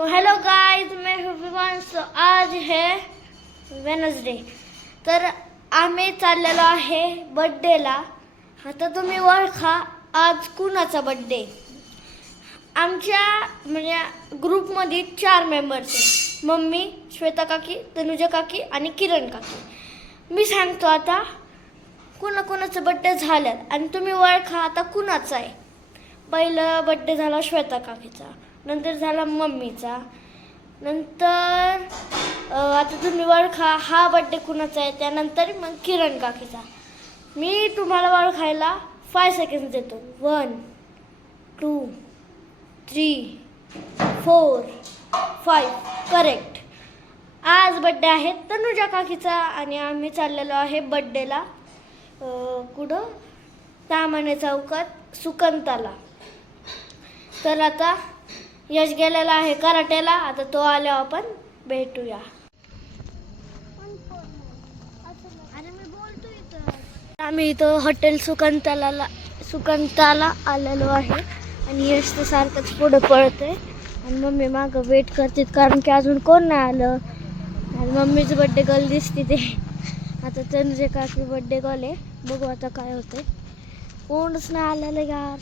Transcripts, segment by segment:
तो hello guys, मैं हिमांशु। आज है वेनसडे, तर आम्ही चाललेलो आहे बर्थडेला. आता तुम्ही ओळखा आज कुणाचा बर्थडे. आमच्या म्हणजे ग्रुपमध्ये 4 मेंबर्स आहेत. मम्मी, श्वेता काकी, तनुजा काकी आणि किरण काकी. मी सांगतो आता कुणाचा बर्थडे झाल्यात आणि तुम्ही ओळखा आता कुणाचा आहे. पहिला बर्थडे झाला श्वेता काकीचा, नंतर झाला मम्मीचा, नंतर आता तुम्ही ओळखा हा बर्थडे कुणाचा आहे. त्यानंतर मग किरण काकीचा. मी तुम्हाला ओळखायला 5 सेकंड्स देतो. 1 2 3 4 5. करेक्ट. आज बर्थडे आहे तनुजा काकीचा आणि आम्ही चाललेलो आहे बर्थडेला. कुठं? तामाणे चौकात सुकंताला. तर आता यश गेलेला आहे कराटेला. आता तो आल्यावर आपण भेटूया. आम्ही इथं हॉटेल सुकंताला आलेलो आहे आणि यश तर सारखंच पुढं पळतंय आणि मम्मी मागं वेट करते कारण की अजून कोण नाही आलं. आणि मम्मीचं बड्डे गर्ल दिसते ते. आता तनुजे काकी बड्डे गर्ल आहे. बघू आता काय होतंय. कोणच नाही आलेलं यार.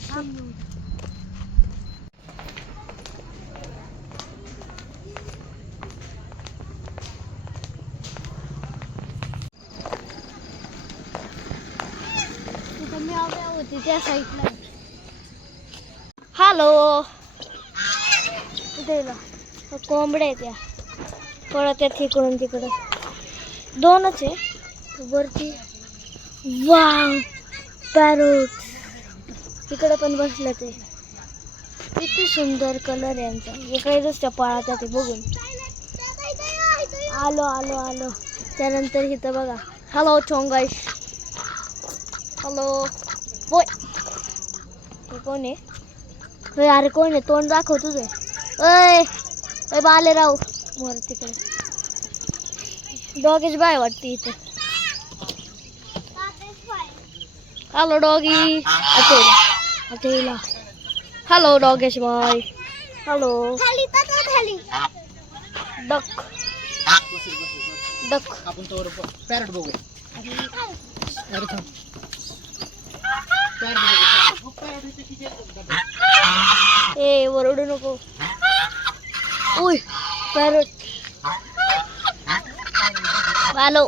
मी आव्या होती त्या साईडला. हॅलो. कोंबड्या आहेत त्या पळत आहेत इकडून तिकडं. 2च आहे वरती. वाव, पॅरोट इकडे पण बसलं. ते किती सुंदर कलर आहे यांचा. इकडे नुसत्या पळत आहे बघून. आलो. त्यानंतर इथं बघा. हॅलो चोंगाईश. हॅलो बोय. हे कोण आहे? होय अरे कोण आहे? तोंड दाखव तुझं. अय बालेराव मोर तिकडे. डॉगेश बाय वाटते इथे. Hello doggy. अटेला. हॅलो डॉगेश बाय. Hello duck. आपण तो पॅरट बघू. ए ओरडू नको. उय पॅरट. हॅलो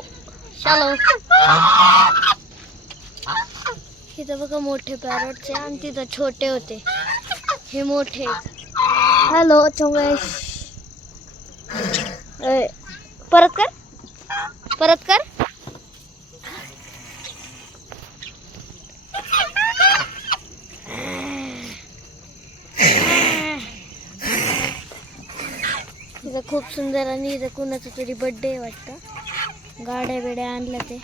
शालो. तिथं बघा मोठे पॅरटचे आणि तिथं छोटे होते. हे मोठे. हॅलो चोंगेश. परत कर. इथं खूप सुंदर आणि इथं कुणाचा तरी बर्थडे वाटतं. गाड्या बिड्या आणल्या ते.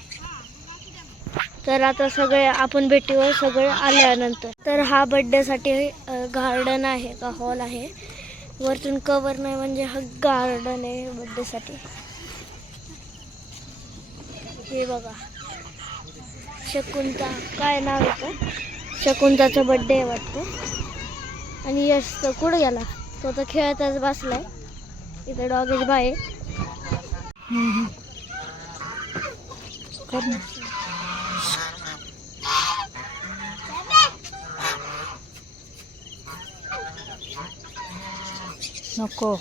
तर आता सगळे आपण भेटीवर सगळे आल्यानंतर. तर हा बर्थडेसाठी गार्डन आहे का हॉल आहे. वरतून कवर नाही म्हणजे हा गार्डन आहे बर्थडेसाठी. हे बघा शकुंता. काय नाव येतं? शकुंताचा बर्थडे आहे वाटतं. आणि यश तर कुठं गेला? तो तर खेळतच बसलाय. इथं डॉगेश बाय. नको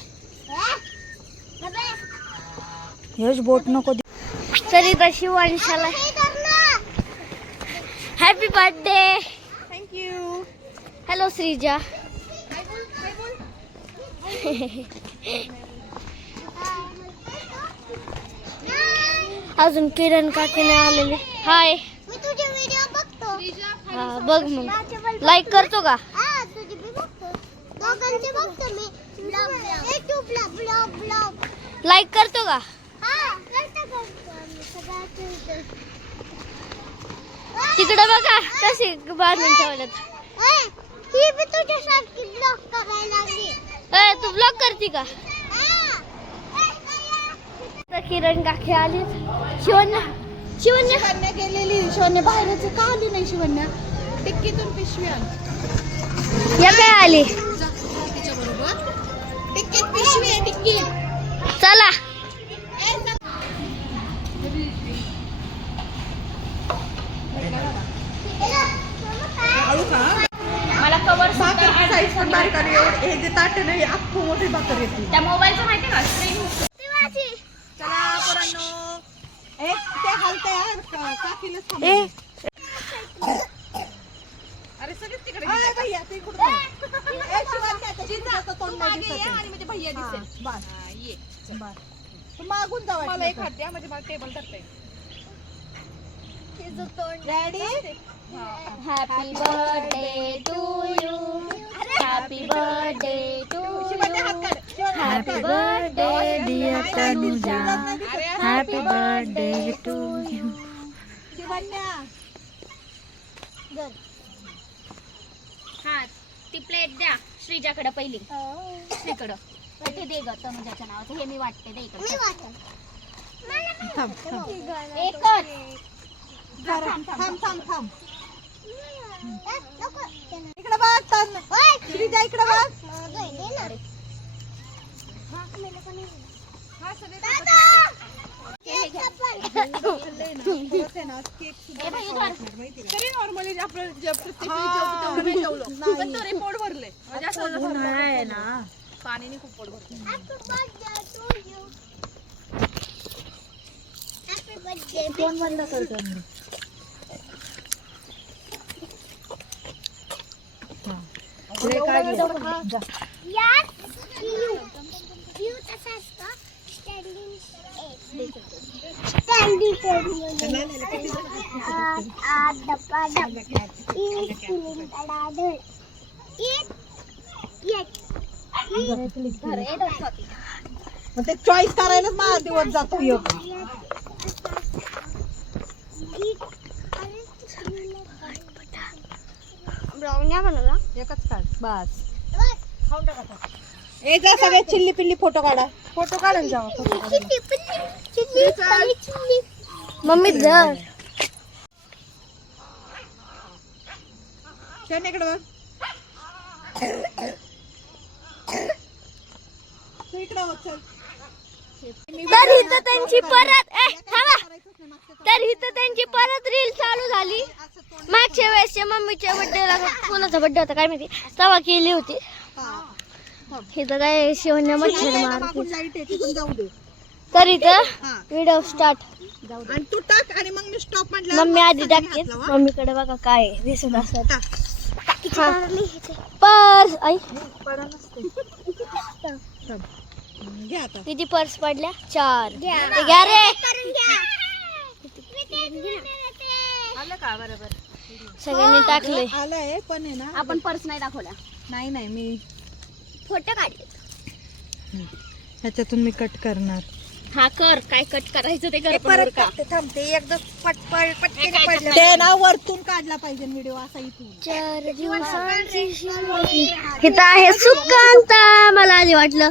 यश बोट नको. तरी तशी वंशाला happy birthday. Thank you. Hello Shreeja. अजून किरण काकीने आलेले. हाय. मी तुझे व्हिडिओ बघतो. हा बघ मग. लाईक करतो का? लाईक करतो का? तिकडे बघा कशी बांधून ठेवल्यात. तू ब्लॉग करते का? किरण काकी आली. शिवण्या गेलेली. शिवण्या बाहेरच का आली नाही? शिवण्या टिक्कीतून पिशवी आली. या काय आली? तिच्या बरोबर टिक्कीत पिशवी आहे टिक्की. चला मला कवर साईज पण बारीक आणि हे जे ताट नाही अख्खं मोठी भाकर येते. त्या मोबाईलचं माहिती का स्क्रीन. चला पोरांनो, ते हलते यार काकीला थांबव. अरे सगळेच तिकडे गेले. भैया ते कुठं ए शिवानी आता चिंताचं तोंड नाही दिसत आणि म्हणजे भैया दिसेल. बस ये बस तू मागून जावा. मला एक हात द्या म्हणजे मला टेबल धरता येईल. Ready. Happy birthday to you happy birthday to you happy birthday dear Tanuja happy birthday to you. Shivanya हा ती प्लेट द्या श्रीजाकडे पहिली. श्रीकडं ते दे ग तनुजाच्या नावाचं हे मी वाटते दे इकडं. थांब थांब एकच थांब थांब थांब. इकडे बघ तन. श्रीजा इकडे बघ. तरी नॉर्मली आपण जे प्रत्येक वेळी जेवतो तेवढं नाही जेवलो. पण तरी पोट भरले म्हणजे असं आहे ना. पाणीने खूप पोट भरले. कोण बंद करतो मी? पुढे काढले. जा. मग ते चॉईस करायलाच माझा दिवस जातो. ब्राउन्या बनवला एकच काढ बस. ए जा सगळे चिल्ली पिल्ली फोटो काढा. फोटो काढून जावा. मम्मी धर इकडे बघ. तू इकडे बघ चल. तर इथं त्यांची परत थांबा तर इथं त्यांची परत रील चालू झाली. मागच्या वेळेस मम्मीच्या बर्थडेला कोणाचा बर्थडे होता काय माहिती तेव्हा केली होती. इथं काय शिवण्या मच्छर मारते. लाईट आहे पण जाऊ दे. तर इथं व्हिडिओ स्टार्ट. आणि तू टाक आणि मग मी स्टॉप म्हटलं. मम्मी आधी टाकते. मम्मीकडे बघा काय दिसत असत. पर्स आई घे आता. किती पर्स पडल्या 4. ते घ्या रे. आलं का बरोबर. सगळ्यांनी टाकले. आलंय पण आहे ना. आपण पर्स नाही दाखवल्या. नाही नाही मी फोटो काढले. ह्याच्यातून मी कट करणार. हा कर काय कट करायचं ते कर. परत थांबते एकदम पटकन ते ना वरतून काढला पाहिजे व्हिडिओ असा इथून. 4 दिवसांची शिवणी. इथं आहे सुकांता. मला आधी वाटलं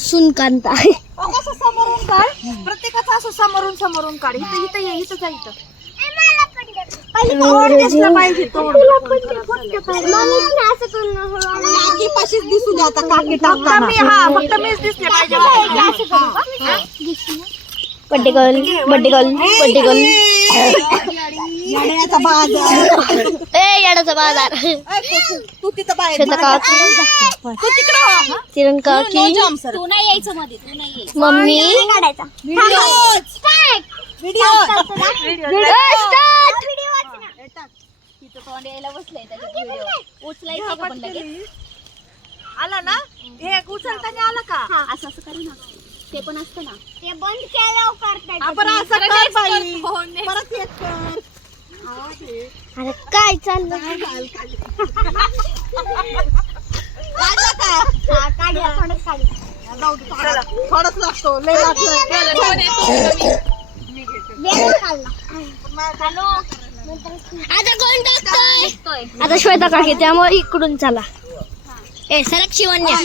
सुनकांता. असं समोरून काढ. प्रत्येकाचं असं समोरून काढ. इथं इथं ये. इथं जा. इथं तोंड दिसलं पाहिजे. तोंड काकी पाशीच दिसू दे आता. काकी टाकताना फक्त मीच दिसले पाहिजे. Birthday girl birthday girl birthday girl. येण्याचा बाजार. ए येण्याचा बाजार. तू तिथं बाहेर श्वेता काकी तू तिकडं. किरण काकी तू नाही यायचं मध्ये. तू नाही यायचं. मम्मी तिथं तोंड यायला बसलंय त्याच्यात व्हिडिओ उचलायचं का पण लगेच. आला ना. हे उचलताना आला का. असं असं करू ना. ते पण असतं ना. ते बंद केलं करताय. आपण असं कर बाई. परत एक कर. अरे काय चाललं. थोडंच लागतो. लय आता कोण टाकतोय. आता श्वेता काकी त्यामुळे इकडून चला. ए सरक शिवण्या.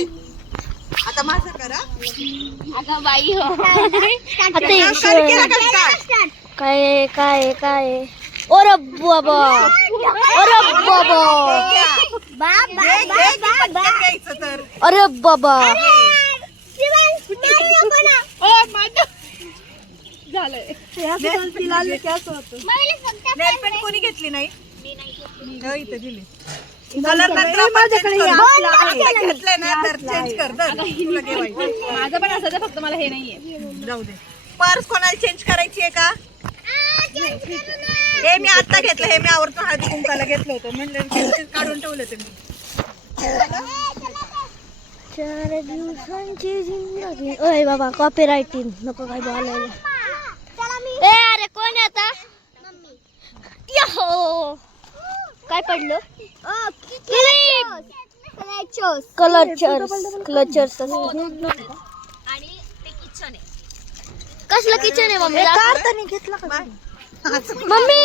आता माझं करा. अगं बाई हो. आता काय काय काय. ओरे बाबा ओरे बाबा घ्यायचं तर. अरे बाबा नेलपेंट कोणी घेतली नाही मी नाही घेतली. हो, इथं दिली कलर नंतर आपण change करू. घेतलंय ना तर चेंज कर तुला घेवायचं. माझं पण असं फक्त मला हे नाहीये. जाऊ दे. पर्स कोणाला चेंज करायची आहे का? हे मी आता घेतलं. हे मी आवर्जून हळदी कुंकाला घेतलं होतं म्हणलं काढून ठेवलं ते मी. 4 दिवसांची जिंदगी. ओय बाबा कॉपीराइटिंग नको काय बोलायला. ए अरे कोण आहे आता? यो काय पडलं? क्लचर्स आणि ते किचन आहे. कसलं किचन आहे मम्मी? काढताना घेतलं का? मम्मी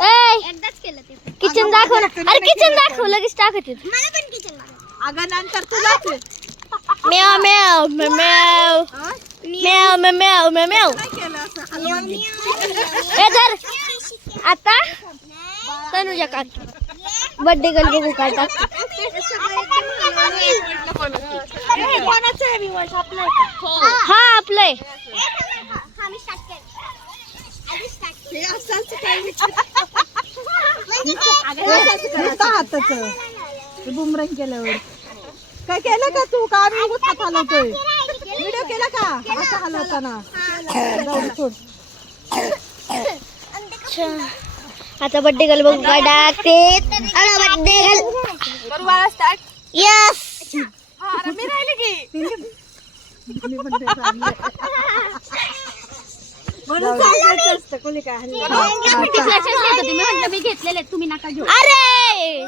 ए एकदाच केलं ते. किचन दाखव ना. अरे किचन दाखव लगेच टाकत येत. मला पण किचन अगं नंतर तुला म्याव म्याव म्याव म्याव म्याव म्याव म्याव. केलं असं हलवायची. ए धर आता तनुजा काकी बर्थडे गर्ल बघू काय टाकते. कोणाचं आहे विवश? आपलं आहे का? हा आपलंय. हे असंच काय हाताचं बुमरंग केल्यावर काय केलं का तू? का आम्ही उगाच हात हलवतोय? व्हिडिओ केला का हात हलवताना? जाऊ दे, सोड. आता बर्थडे गर्ल बघू काय टाकते. Birthday girl yes. मी राहिले की म्हणून सांगायचं असतं कोणी काय मी म्हटलं मी घेतलेले तुम्ही नका घेऊ. अरे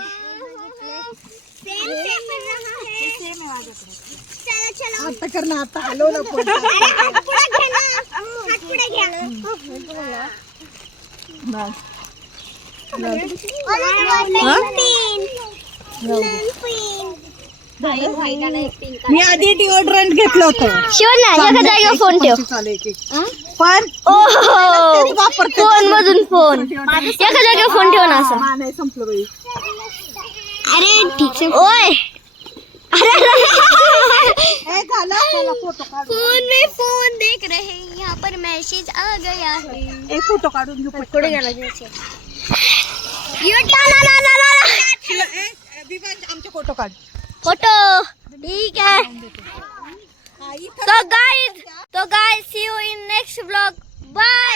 आता कर ना. आता हलवलं पण मी आधी डिओड्रंट घेतलं होतं. शिव ना एका जागेवर फोन ठेव. पण फोन मधून फोन एका जागेवर फोन ठेव ना असं. नाही संपलं बाई. अरे ठीक आहे. ओय हे झालं. चला फोटो काढू. फोन में फोन देख रहे हैं यहाँ पर मैसेज आ गया है. एक फोटो काढून घेऊ पटकन. कुठे गेला आमचे फोटो काढ. फोटो ठीक है. तो guys see you in next vlog. Bye.